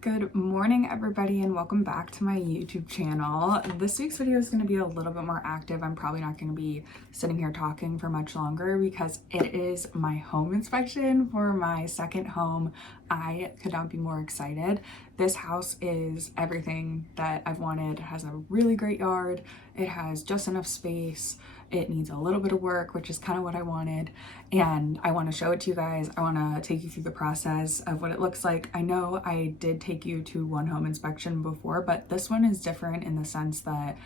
Good morning, everybody, and welcome back to my YouTube channel. This week's video is going to be a little bit more active. I'm probably not going to be sitting here talking for much longer because it is my home inspection for my second home. I could not be more excited. This house is everything that I've wanted. It has a really great yard. It has just enough space. It needs a little bit of work, which is kind of what I wanted. And I want to show it to you guys. I want to take you through the process of what it looks like. I know I did take you to one home inspection before, but this one is different in the sense that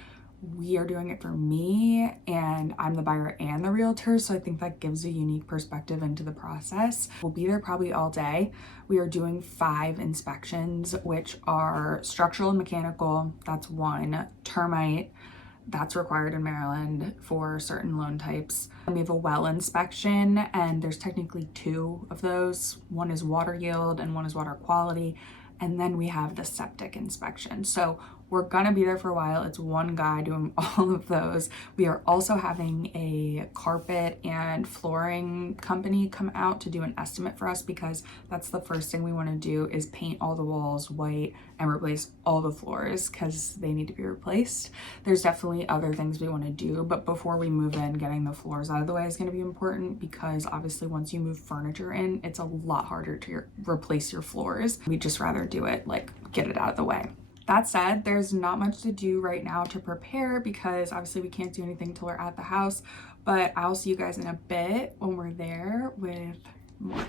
we are doing it for me and I'm the buyer and the realtor. So I think that gives a unique perspective into the process. We'll be there probably all day. We are doing 5 inspections, which are structural and mechanical. That's 1. Termite. That's required in Maryland for certain loan types. We have a well inspection, and there's technically 2 of those. One is water yield and one is water quality. And then we have the septic inspection. So we're gonna be there for a while. It's one guy doing all of those. We are also having a carpet and flooring company come out to do an estimate for us because that's the first thing we wanna do is paint all the walls white and replace all the floors because they need to be replaced. There's definitely other things we wanna do, but before we move in, getting the floors out of the way is gonna be important because obviously once you move furniture in, it's a lot harder to replace your floors. We'd just rather do it, like get it out of the way. That said, there's not much to do right now to prepare because obviously we can't do anything till we're at the house, but I'll see you guys in a bit when we're there with more.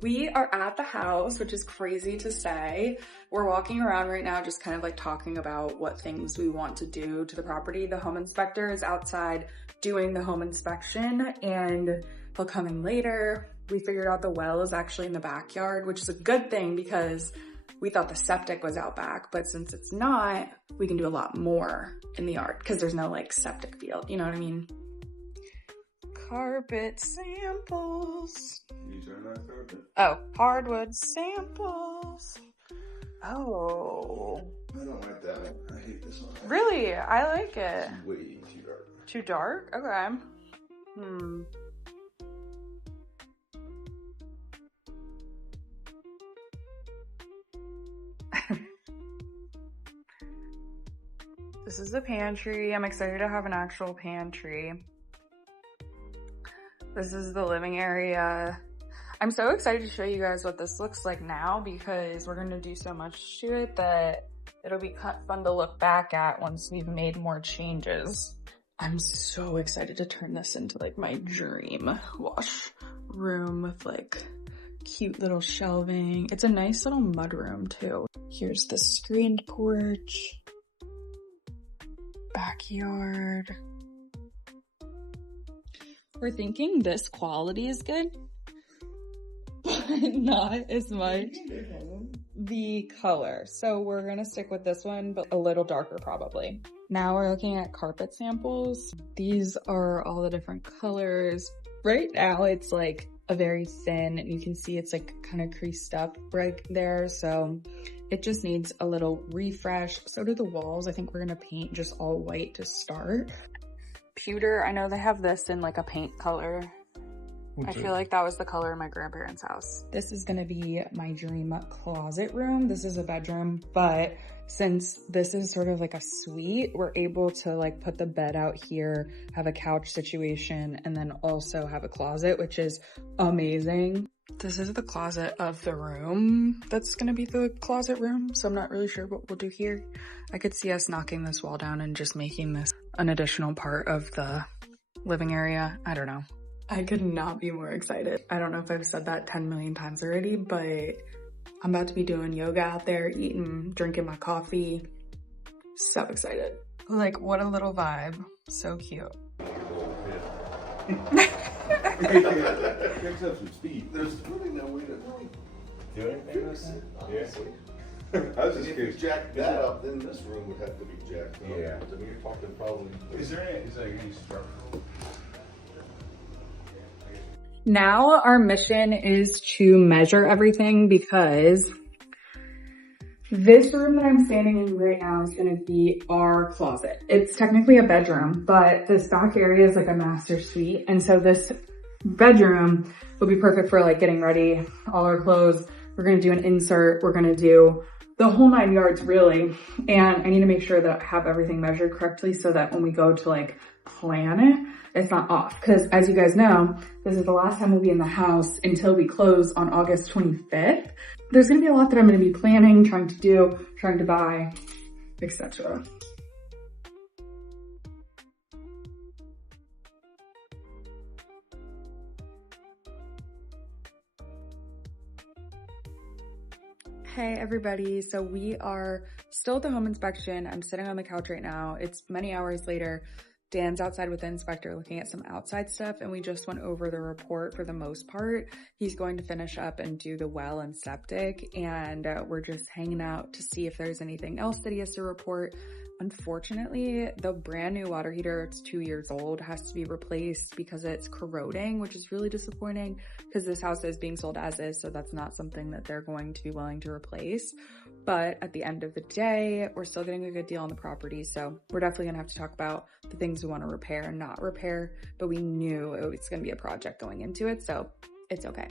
We are at the house, which is crazy to say. We're walking around right now just kind of like talking about what things we want to do to the property. The home inspector is outside doing the home inspection and he'll come in later. We figured out the well is actually in the backyard, which is a good thing because we thought the septic was out back, but since it's not, we can do a lot more in the yard because there's no like septic field, you know what I mean? Carpet samples. These are not carpet. Oh, hardwood samples. Oh. I don't like that one. I hate this one. Really? I like it. It's way too dark. Too dark? Okay. This is the pantry. I'm excited to have an actual pantry. This is the living area. I'm so excited to show you guys what this looks like now because we're going to do so much to it that it'll be fun to look back at once we've made more changes. I'm so excited to turn this into like my dream wash room with like cute little shelving. It's a nice little mud room too. Here's the screened porch. Backyard. We're thinking this quality is good, but not as much the color. So we're gonna stick with this one, but a little darker probably. Now we're looking at carpet samples. These are all the different colors. Right now it's like a very thin, and you can see it's like kind of creased up right there. So it just needs a little refresh. So do the walls. I think we're gonna paint just all white to start. Pewter, I know they have this in like a paint color. I feel like that was the color in my grandparents' house. This is gonna be my dream closet room. This is a bedroom, but since this is sort of like a suite, we're able to like put the bed out here, have a couch situation, and then also have a closet, which is amazing. This is the closet of the room that's gonna be the closet room, so I'm not really sure what we'll do here. I could see us knocking this wall down and just making this an additional part of the living area. I don't know. I could not be more excited. I don't know if I've said that 10 million times already, but I'm about to be doing yoga out there, eating, drinking my coffee. So excited. Like, what a little vibe. So cute. Picks up some speed. There's really no way to really do anything fix with it, that? honestly. I was just If you curious. jack that up, then this room would have to be jacked up. Yeah. I mean, you're talking probably. Is there any structural? Now our mission is to measure everything because this room that I'm standing in right now is going to be our closet. It's technically a bedroom, but this back area is like a master suite. And so this bedroom will be perfect for like getting ready, all our clothes. We're gonna do an insert. We're gonna do the whole 9 yards really. And I need to make sure that I have everything measured correctly so that when we go to like plan it, it's not off. Cause as you guys know, this is the last time we'll be in the house until we close on August 25th. There's gonna be a lot that I'm gonna be planning, trying to do, trying to buy, etc. Hey everybody, so we are still at the home inspection. I'm sitting on the couch right now. It's many hours later. Dan's outside with the inspector looking at some outside stuff, and we just went over the report for the most part. He's going to finish up and do the well and septic, and we're just hanging out to see if there's anything else that he has to report. Unfortunately, the brand new water heater, it's 2 years old, has to be replaced because it's corroding, which is really disappointing because this house is being sold as is, so that's not something that they're going to be willing to replace. But at the end of the day, we're still getting a good deal on the property, so we're definitely gonna have to talk about the things we want to repair and not repair, but we knew it was gonna be a project going into it, so it's okay.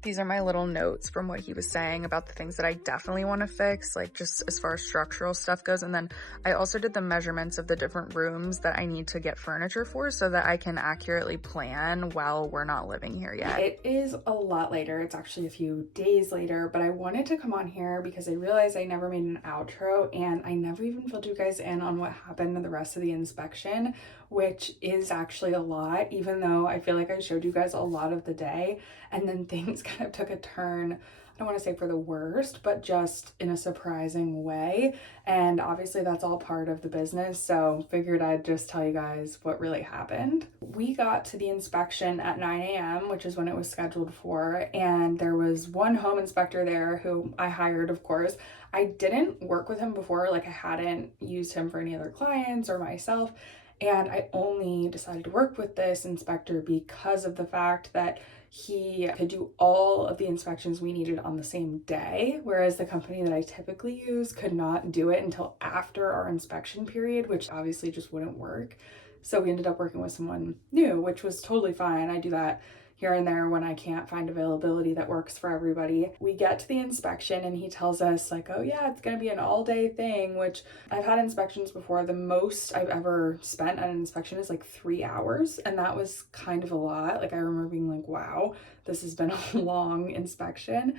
These are my little notes from what he was saying about the things that I definitely want to fix, like just as far as structural stuff goes. And then I also did the measurements of the different rooms that I need to get furniture for so that I can accurately plan while we're not living here yet. It is a lot later. It's actually a few days later, but I wanted to come on here because I realized I never made an outro and I never even filled you guys in on what happened in the rest of the inspection, which is actually a lot, even though I feel like I showed you guys a lot of the day. And then things kind of took a turn, I don't want to say for the worst, but just in a surprising way. And obviously that's all part of the business, so figured I'd just tell you guys what really happened. We got to the inspection at 9 a.m., which is when it was scheduled for, and there was one home inspector there who I hired, of course. I didn't work with him before, like I hadn't used him for any other clients or myself, and I only decided to work with this inspector because of the fact that he could do all of the inspections we needed on the same day, whereas the company that I typically use could not do it until after our inspection period, which obviously just wouldn't work. So we ended up working with someone new, which was totally fine. I do that here and there when I can't find availability that works for everybody. We get to the inspection and he tells us like, oh yeah, it's gonna be an all day thing, which I've had inspections before. The most I've ever spent on an inspection is like 3 hours. And that was kind of a lot. Like I remember being like, wow, this has been a long inspection.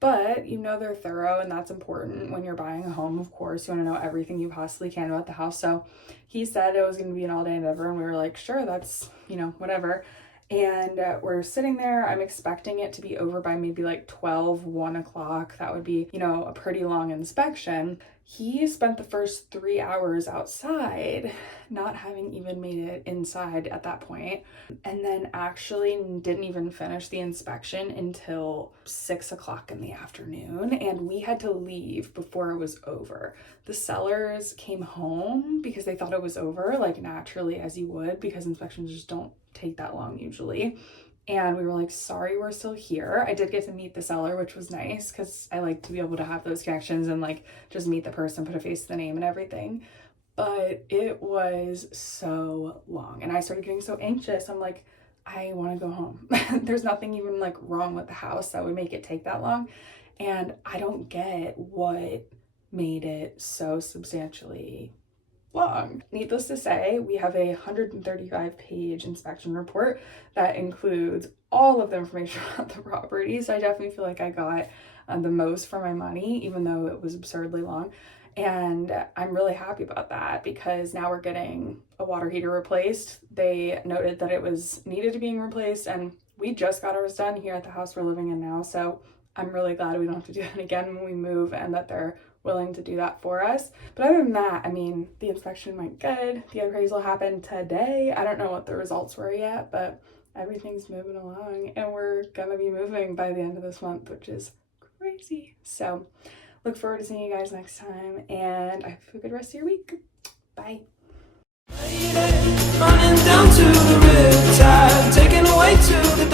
But you know they're thorough, and that's important when you're buying a home. Of course, you want to know everything you possibly can about the house. So he said it was going to be an all-day endeavor, and we were like, sure, that's, you know, whatever. And we're sitting there. I'm expecting it to be over by maybe like 12, 1 o'clock. That would be, you know, a pretty long inspection. He spent the first 3 hours outside, not having even made it inside at that point, and then actually didn't even finish the inspection until 6 o'clock in the afternoon, and we had to leave before it was over. The sellers came home because they thought it was over, like naturally as you would, because inspections just don't take that long usually. And we were like, sorry, we're still here. I did get to meet the seller, which was nice because I like to be able to have those connections and like just meet the person, put a face to the name and everything. But it was so long and I started getting so anxious. I'm like, I want to go home. There's nothing even like wrong with the house that would make it take that long. And I don't get what made it so substantially long. Needless to say, we have a 135-page inspection report that includes all of the information about the property. So I definitely feel like I got the most for my money, even though it was absurdly long. And I'm really happy about that because now we're getting a water heater replaced. They noted that it was needed to be replaced, and we just got ours done here at the house we're living in now. So I'm really glad we don't have to do that again when we move and that they're willing to do that for us. But other than that, I mean, the inspection went good. The appraisal happened today. I don't know what the results were yet, but everything's moving along and we're gonna be moving by the end of this month, which is crazy. So look forward to seeing you guys next time, and I hope a good rest of your week. Bye. Running down to the riptide, taken away to the